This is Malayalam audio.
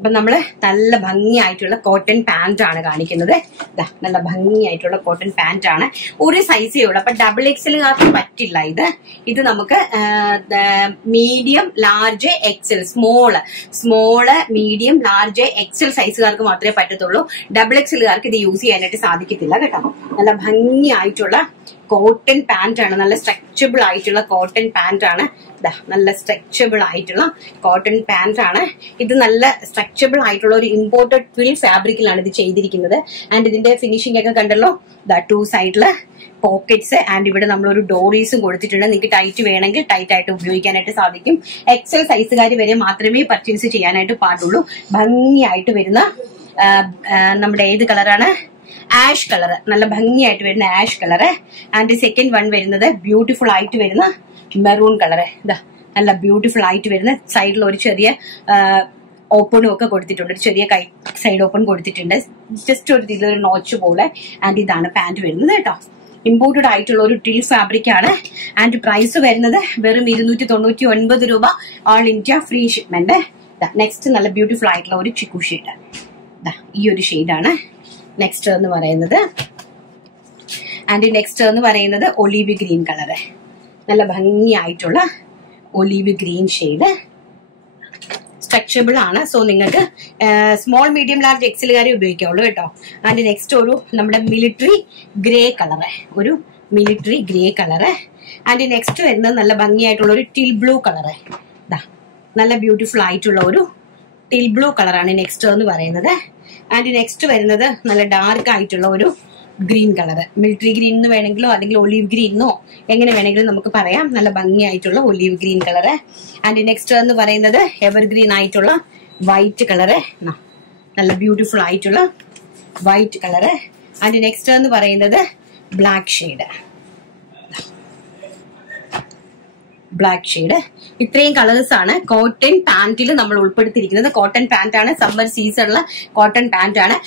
അപ്പൊ നമ്മള് നല്ല ഭംഗിയായിട്ടുള്ള കോട്ടൺ പാന്റ് ആണ് കാണിക്കുന്നത്. നല്ല ഭംഗിയായിട്ടുള്ള കോട്ടൺ പാന്റ് ആണ്. ഒരു സൈസേ ഉള്ളൂ. അപ്പൊ ഡബിൾ എക്സലുകാർക്ക് പറ്റില്ല ഇത്. ഇത് നമുക്ക് medium, large, XL, small, medium, large, XL സൈസുകാർക്ക് മാത്രമേ പറ്റത്തുള്ളൂ. ഡബിൾ എക്സലുകാർക്ക് ഇത് യൂസ് ചെയ്യാനായിട്ട് സാധിക്കത്തില്ല കേട്ടോ. നല്ല ഭംഗിയായിട്ടുള്ള കോട്ടൺ പാന്റ് ആണ്. നല്ല സ്ട്രെച്ചബിൾ ആയിട്ടുള്ള കോട്ടൺ പാന്റ് ആണ്. നല്ല സ്ട്രെച്ചബിൾ ആയിട്ടുള്ള കോട്ടൺ പാന്റ് ആണ്. ഇത് നല്ല സ്ട്രെച്ചബിൾ ആയിട്ടുള്ള ഒരു ഇമ്പോർട്ടഡ് ട്വിൽ ഫാബ്രിക്കിലാണ് ഇത് ചെയ്തിരിക്കുന്നത്. ആൻഡ് ഇതിന്റെ ഫിനിഷിംഗ് ഒക്കെ കണ്ടല്ലോ. 2 സൈഡില് പോക്കറ്റ്സ് ആൻഡ് ഇവിടെ നമ്മളൊരു ഡോറീസും കൊടുത്തിട്ടുണ്ട്. നിങ്ങൾക്ക് ടൈറ്റ് വേണമെങ്കിൽ ടൈറ്റ് ആയിട്ട് ഉപയോഗിക്കാനായിട്ട് സാധിക്കും. എക്സൽ സൈസുകാർ വരെ മാത്രമേ പർച്ചേസ് ചെയ്യാനായിട്ട് പാടുള്ളൂ. ഭംഗിയായിട്ട് വരുന്ന നമ്മുടെ ഏത് കളറാണ്? Ash colour. നല്ല ഭംഗിയായിട്ട് വരുന്ന ash colour. And second one വരുന്നത് ബ്യൂട്ടിഫുൾ ആയിട്ട് വരുന്ന മെറൂൺ കളർ. നല്ല ബ്യൂട്ടിഫുൾ ആയിട്ട് വരുന്ന സൈഡിൽ ഒരു ചെറിയ ഓപ്പണും ഒക്കെ കൊടുത്തിട്ടുണ്ട്. ഒരു ചെറിയ സൈഡ് ഓപ്പൺ കൊടുത്തിട്ടുണ്ട്. ജസ്റ്റ് ഒരു ഇതൊരു നോച്ച് പോലെ. ആൻഡ് ഇതാണ് പാന്റ് വരുന്നത് കേട്ടോ. ഇമ്പോർട്ടഡ് ആയിട്ടുള്ള ഒരു ട്വിൽ ഫാബ്രിക് ആണ്. ആൻഡ് പ്രൈസ് വരുന്നത് വെറും 299 രൂപ. All India free shipment. Next നല്ല ബ്യൂട്ടിഫുൾ ആയിട്ടുള്ള ഒരു ചിക്കു ഷെയ്ഡ്. ഈ ഒരു ഷെയ്ഡാണ് നെക്സ്റ്റ് എന്ന് പറയുന്നത്. ആൻഡ് നെക്സ്റ്റ് എന്ന് പറയുന്നത് ഒലീവ് ഗ്രീൻ കളറ്. നല്ല ഭംഗിയായിട്ടുള്ള ഒലീവ് ഗ്രീൻ ഷെയ്ഡ്. സ്ട്രെച്ചബിൾ ആണ്. സോ നിങ്ങൾക്ക് സ്മോൾ, മീഡിയം, ലാർജ്, എക്സലുകാരെ ഉപയോഗിക്കാവുള്ളൂ കേട്ടോ. ആൻഡ് നെക്സ്റ്റ് ഒരു നമ്മുടെ മിലിറ്ററി ഗ്രേ കളറ്. ഒരു military grey colour. And next വരുന്നത് നല്ല ഭംഗിയായിട്ടുള്ള ഒരു ടിൽ ബ്ലൂ കളറ്. നല്ല ബ്യൂട്ടിഫുൾ ആയിട്ടുള്ള ഒരു ടിൽ ബ്ലൂ കളറാണ് നെക്സ്റ്റ് എന്ന് പറയുന്നത്. ആൻഡ് നെക്സ്റ്റ് വരുന്നത് നല്ല ഡാർക്ക് ആയിട്ടുള്ള ഒരു ഗ്രീൻ കളറ്. മിലിറ്ററി ഗ്രീൻ എന്ന് വേണമെങ്കിലോ അല്ലെങ്കിൽ ഒലീവ് ഗ്രീനോ എങ്ങനെ വേണമെങ്കിലും നമുക്ക് പറയാം. നല്ല ഭംഗിയായിട്ടുള്ള olive green colour. And next എന്ന് പറയുന്നത് എവർഗ്രീൻ ആയിട്ടുള്ള വൈറ്റ് കളറ്. നല്ല ബ്യൂട്ടിഫുൾ ആയിട്ടുള്ള വൈറ്റ് കളറ്. ആൻഡ് നെക്സ്റ്റ് എന്ന് പറയുന്നത് ബ്ലാക്ക് ഷെയ്ഡ്. Black shade. ഇത്രയും കളേഴ്സ് ആണ് കോട്ടൺ പാന്റിൽ നമ്മൾ ഉൾപ്പെടുത്തിയിരിക്കുന്നത്. കോട്ടൺ പാന്റ് ആണ്. സമ്മർ സീസണിലെ കോട്ടൺ പാന്റ് ആണ്.